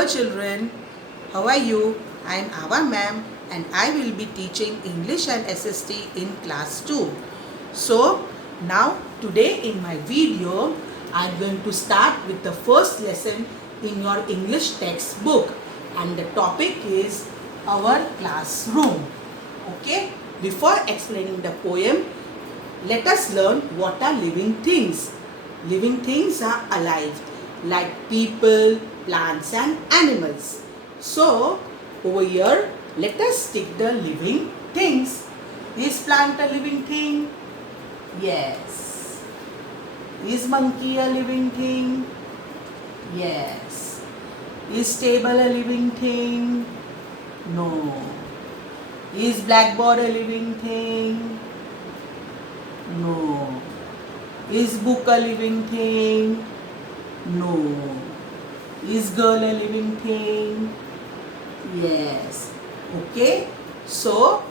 Hello children, how are you? I am Ava ma'am and I will be teaching English and SST in class 2. So now today in my video I am going to start with the first lesson in your English textbook and the topic is our classroom. Okay, before explaining the poem, let us learn what are living things. Living things are alive, like people, plants and animals. So, over here, let us take the living things. Is plant a living thing? Yes. Is monkey a living thing? Yes. Is table a living thing? No. Is blackboard a living thing? No. Is book a living thing? No. Is girl a living thing? Yes. Okay. So,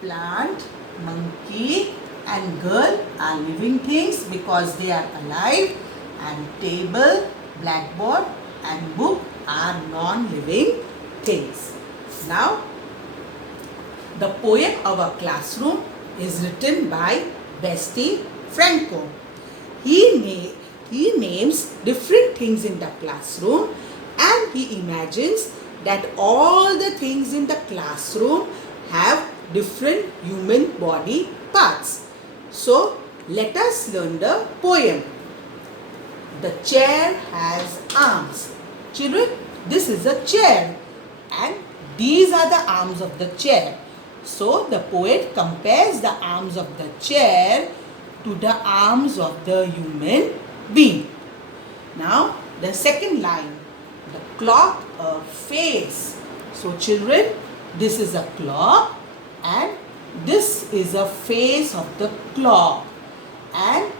plant, monkey and girl are living things because they are alive, and table, blackboard and book are non-living things. Now, the poem Our Classroom is written by Betsy Franco. He names different things in the classroom and he imagines that all the things in the classroom have different human body parts. So, let us learn the poem. The chair has arms. Children, this is a chair and these are the arms of the chair. So, the poet compares the arms of the chair to the arms of the human being. Now, the second line, the clock a face. So, children, this is a clock and this is a face of the clock, and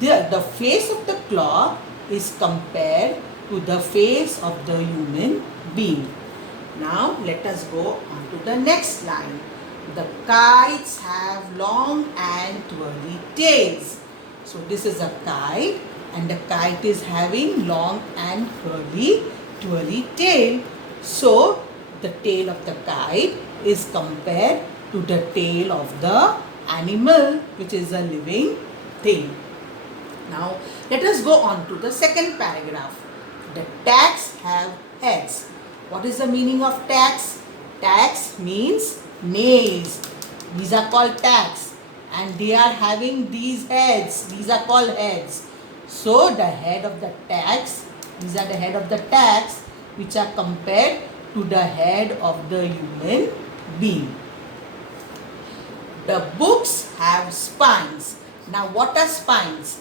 the face of the clock is compared to the face of the human being. Now, let us go on to the next line. The kites have long and twirly tails. So, this is a kite and the kite is having long and twirly tail. So, the tail of the kite is compared to the tail of the animal, which is a living thing. Now, let us go on to the second paragraph. The tags have heads. What is the meaning of tags? Tags means nails. These are called tags and they are having these heads. These are called heads. So the head of the tags, these are the head of the tags which are compared to the head of the human being. The books have spines. Now what are spines?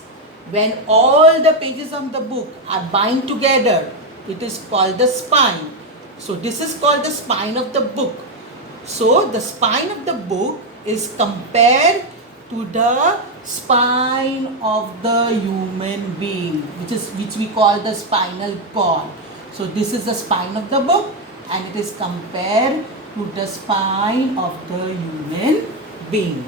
When all the pages of the book are bind together, it is called the spine. So this is called the spine of the book. So the spine of the book is compared to the spine of the human being, which we call the spinal cord. So this is the spine of the book and it is compared to the spine of the human being.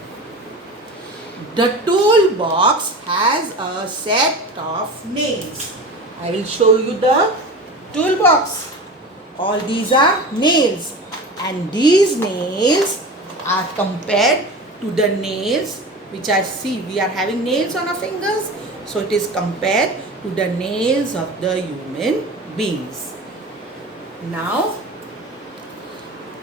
The toolbox has a set of nails. I will show you the toolbox. All these are nails. And these nails are compared to the nails which I see. We are having nails on our fingers. So it is compared to the nails of the human beings. Now,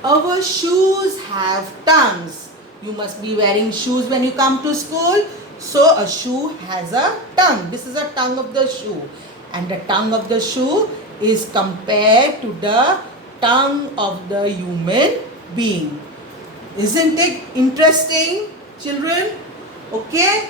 our shoes have tongues. You must be wearing shoes when you come to school. So a shoe has a tongue. This is a tongue of the shoe. And the tongue of the shoe is compared to the tongue of the human being. Isn't it interesting, children? Okay.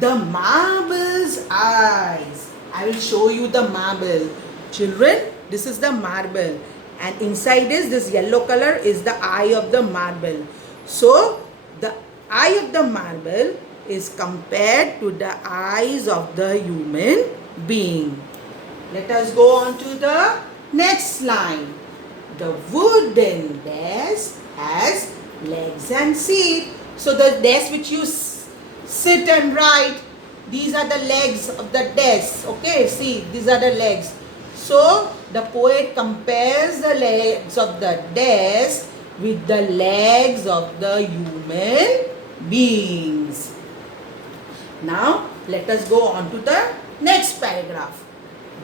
The marble's eyes. I will show you the marble. Children, this is the marble. And inside this yellow color is the eye of the marble. So, the eye of the marble is compared to the eyes of the human being. Let us go on to the next line. The wooden desk has legs and seat. So the desk which you sit and write, these are the legs of the desk. Okay, see, these are the legs. So the poet compares the legs of the desk with the legs of the human beings. Now, let us go on to the next paragraph.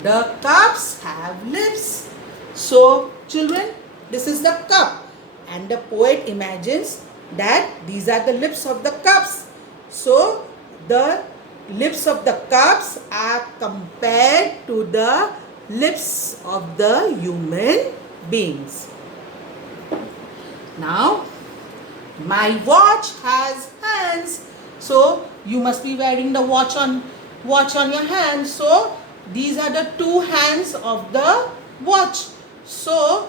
The cups have lips. So, children, this is the cup, and the poet imagines that these are the lips of the cups. So, the lips of the cups are compared to the lips of the human beings. Now, my watch has hands. So, you must be wearing the watch on your hand. So, these are the two hands of the watch. So,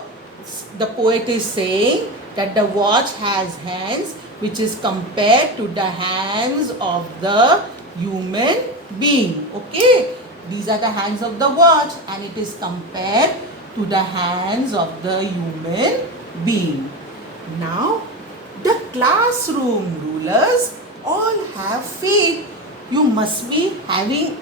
the poet is saying that the watch has hands which is compared to the hands of the human being. Okay, these are the hands of the watch and it is compared to the hands of the human being. Now, the classroom rulers all have feet. You must be having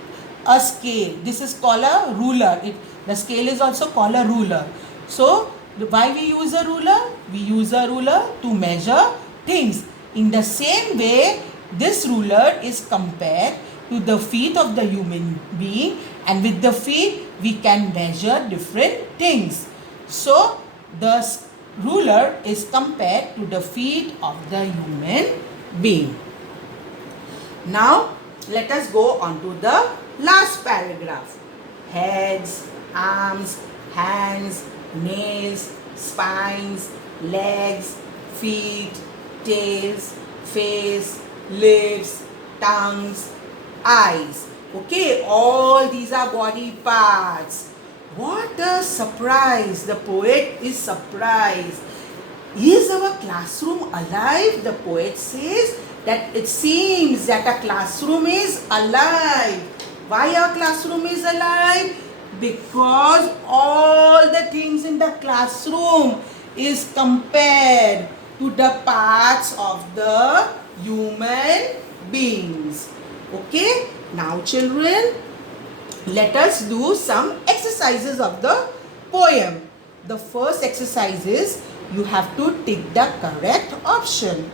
a scale. This is called a ruler. The scale is also called a ruler. So, why we use a ruler? We use a ruler to measure things. In the same way, this ruler is compared to the feet of the human being, and with the feet we can measure different things. So, the ruler is compared to the feet of the human being. Now, let us go on to the last paragraph. Heads, arms, hands, nails, spines, legs, feet, tails, face, lips, tongues, eyes. Okay, all these are body parts. What a surprise! The poet is surprised. Is our classroom alive? The poet says that it seems that a classroom is alive. Why our classroom is alive? Because all the things in the classroom is compared to the parts of the human beings. Okay, now children, let us do some exercises of the poem. The first exercise is you have to tick the correct option.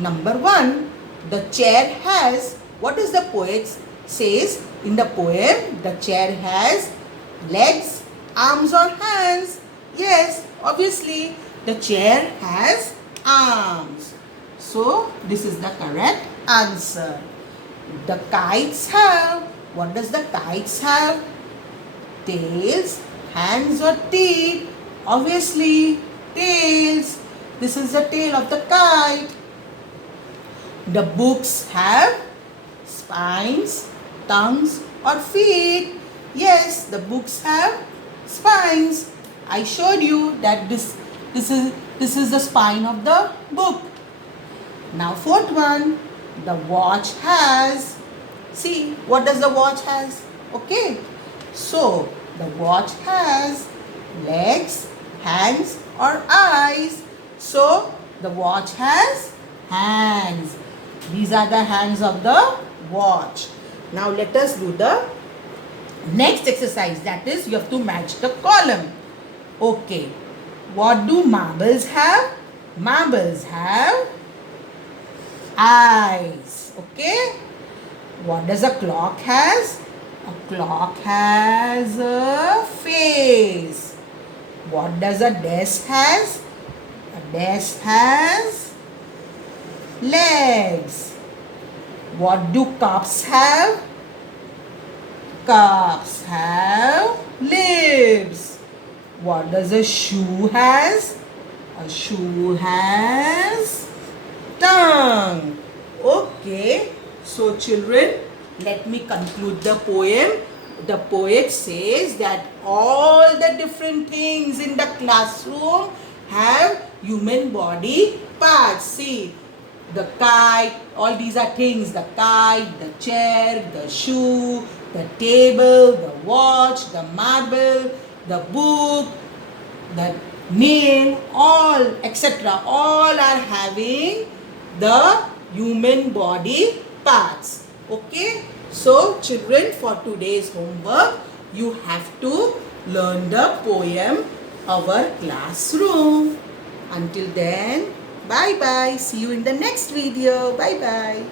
Number 1, the chair has, what does the poet says in the poem? The chair has legs, arms or hands? Yes, obviously the chair has arms. So this is the correct answer. The kites have, what does the kites have? Tails, hands or teeth? Obviously tails. This is the tail of the kite. The books have spines, tongues or feet? Yes, the books have spines. I showed you that this is the spine of the book. Now fourth one, the watch has, see what does the watch has? Okay, so the watch has legs, hands or eyes. So the watch has hands. These are the hands of the watch. Now let us do the next exercise, that is you have to match the column. Okay, what do marbles have? Marbles have eyes. Okay, what does a clock has? A clock has a face. What does a desk has? A desk has legs. What do cups have? Cups have lips. What does a shoe has? A shoe has tongue. Okay, so children, let me conclude the poem. The poet says that all the different things in the classroom have human body parts. See, the kite, all these are things, the kite, the chair, the shoe, the table, the watch, the marble, the book, the nail, all etc. all are having the human body parts. Okay, so children, for today's homework you have to learn the poem Our Classroom. Until then, bye bye. See you in the next video. Bye bye.